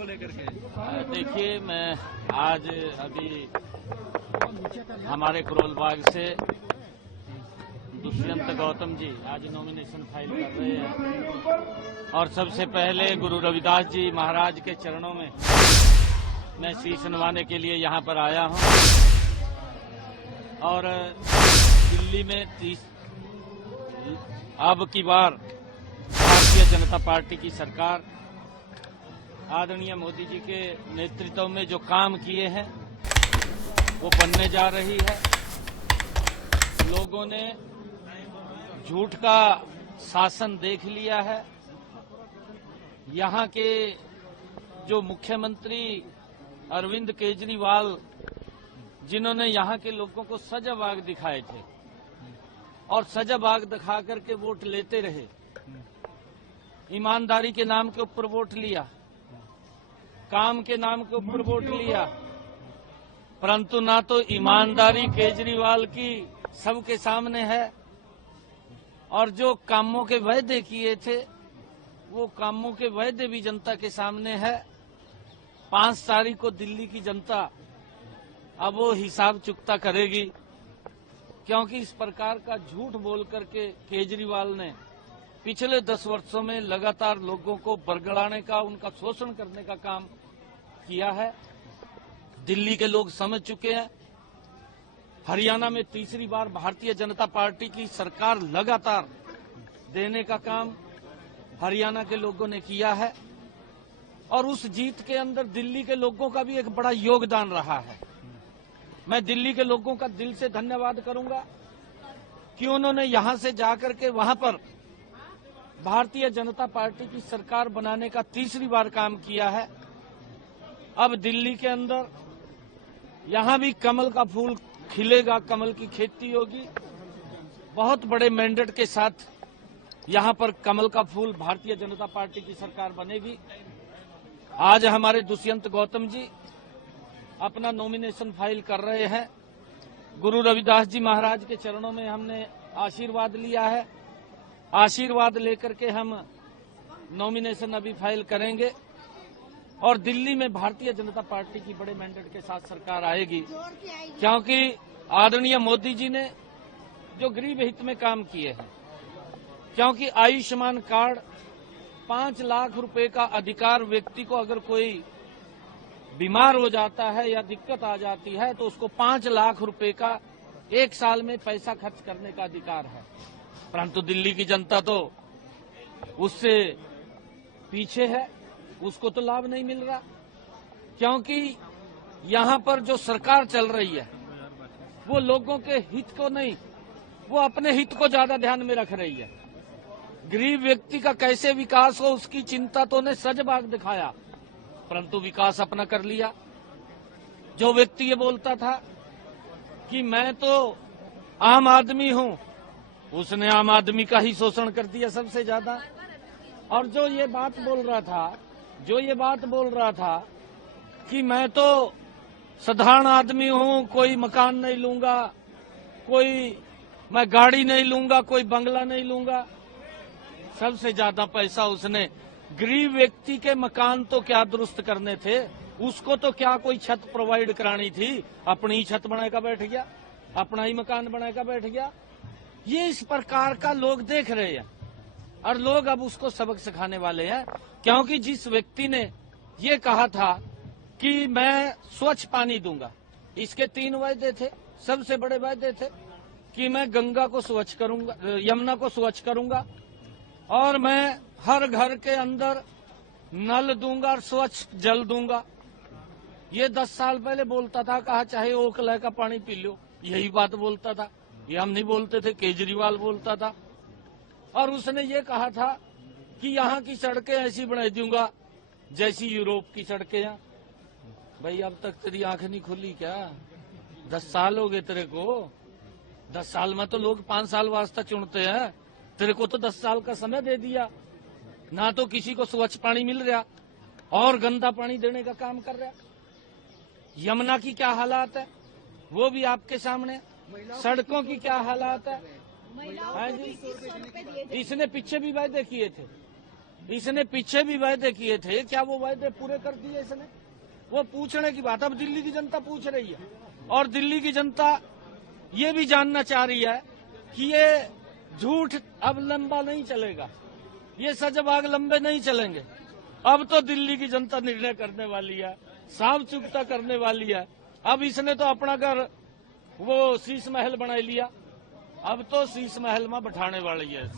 को लेकर के? देखिए, मैं आज अभी हमारे करोल बाग से दुष्यंत गौतम जी आज नॉमिनेशन फाइल कर रहे हैं और सबसे पहले गुरु रविदास जी महाराज के चरणों में मैं शीश नवाने के लिए यहाँ पर आया हूँ। और दिल्ली में अब की बार भारतीय जनता पार्टी की सरकार आदरणीय मोदी जी के नेतृत्व में जो काम किए हैं वो बनने जा रही है। लोगों ने झूठ का शासन देख लिया है। यहाँ के जो मुख्यमंत्री अरविंद केजरीवाल, जिन्होंने यहाँ के लोगों को सजाबाग दिखाए थे और सजाबाग दिखा करके वोट लेते रहे, ईमानदारी के नाम के ऊपर वोट लिया, काम के नाम के ऊपर वोट लिया, परंतु ना तो ईमानदारी केजरीवाल की सबके सामने है और जो कामों के वायदे किए थे वो कामों के वायदे भी जनता के सामने है। 5 तारीख को दिल्ली की जनता अब वो हिसाब चुकता करेगी, क्योंकि इस प्रकार का झूठ बोल करके केजरीवाल ने पिछले 10 वर्षों में लगातार लोगों को बरगड़ाने का, उनका शोषण करने का काम किया है। दिल्ली के लोग समझ चुके हैं। हरियाणा में तीसरी बार भारतीय जनता पार्टी की सरकार लगातार देने का काम हरियाणा के लोगों ने किया है और उस जीत के अंदर दिल्ली के लोगों का भी एक बड़ा योगदान रहा है। मैं दिल्ली के लोगों का दिल से धन्यवाद करूंगा कि उन्होंने यहां से जाकर के वहां पर भारतीय जनता पार्टी की सरकार बनाने का तीसरी बार काम किया है। अब दिल्ली के अंदर यहां भी कमल का फूल खिलेगा, कमल की खेती होगी। बहुत बड़े मैंडेट के साथ यहां पर कमल का फूल भारतीय जनता पार्टी की सरकार बनेगी। आज हमारे दुष्यंत गौतम जी अपना नॉमिनेशन फाइल कर रहे हैं। गुरु रविदास जी महाराज के चरणों में हमने आशीर्वाद लिया है। आशीर्वाद लेकर के हम नॉमिनेशन अभी फाइल करेंगे और दिल्ली में भारतीय जनता पार्टी की बड़े मैंडेट के साथ सरकार आएगी, क्योंकि आदरणीय मोदी जी ने जो गरीब हित में काम किए हैं, क्योंकि आयुष्मान कार्ड 5 लाख रुपए का अधिकार, व्यक्ति को अगर कोई बीमार हो जाता है या दिक्कत आ जाती है तो उसको 5 लाख रुपए का 1 साल में पैसा खर्च करने का अधिकार है। परंतु दिल्ली की जनता तो उससे पीछे है, उसको तो लाभ नहीं मिल रहा, क्योंकि यहाँ पर जो सरकार चल रही है वो लोगों के हित को नहीं, वो अपने हित को ज्यादा ध्यान में रख रही है। गरीब व्यक्ति का कैसे विकास हो उसकी चिंता तो उन्हें सजबाग दिखाया, परंतु विकास अपना कर लिया। जो व्यक्ति ये बोलता था कि मैं तो आम आदमी हूं, उसने आम आदमी का ही शोषण कर दिया सबसे ज्यादा। और जो ये बात बोल रहा था कि मैं तो साधारण आदमी हूं, कोई मकान नहीं लूंगा, मैं गाड़ी नहीं लूंगा, कोई बंगला नहीं लूंगा, सबसे ज्यादा पैसा उसने गरीब व्यक्ति के मकान तो क्या दुरुस्त करने थे, उसको तो क्या कोई छत प्रोवाइड करानी थी, अपनी ही छत बनाकर बैठ गया, अपना ही मकान बनाकर बैठ गया। ये इस प्रकार का लोग देख रहे हैं और लोग अब उसको सबक सिखाने वाले हैं, क्योंकि जिस व्यक्ति ने ये कहा था कि मैं स्वच्छ पानी दूंगा, इसके 3 वायदे थे। सबसे बड़े वायदे थे कि मैं गंगा को स्वच्छ करूंगा, यमुना को स्वच्छ करूंगा और मैं हर घर के अंदर नल दूंगा और स्वच्छ जल दूंगा। ये 10 साल पहले बोलता था, कहा चाहे ओखला का पानी पी लो, यही बात बोलता था। ये हम नहीं बोलते थे, केजरीवाल बोलता था। और उसने ये कहा था कि यहाँ की सड़कें ऐसी बना दूंगा जैसी यूरोप की सड़कें हैं। भाई अब तक तेरी आंख नहीं खुली क्या? 10 साल हो गए तेरे को। 10 साल में तो लोग 5 साल वास्ता चुनते हैं, तेरे को तो 10 साल का समय दे दिया। ना तो किसी को स्वच्छ पानी मिल रहा और गंदा पानी देने का काम कर रहा। यमुना की क्या हालात है वो भी आपके सामने, सड़कों की क्या हालात है जी। इसने पीछे भी वायदे किए थे इसने पीछे भी वायदे किए थे, क्या वो वायदे पूरे कर दिए इसने? वो पूछने की बात अब दिल्ली की जनता पूछ रही है, और दिल्ली की जनता ये भी जानना चाह रही है कि ये झूठ अब लंबा नहीं चलेगा, ये सजबाग लंबे नहीं चलेंगे। अब तो दिल्ली की जनता निर्णय करने वाली है, साफ चुकता करने वाली है। अब इसने तो अपना घर वो शीश महल बना लिया, अब तो शीश महल में बैठाने वाली है।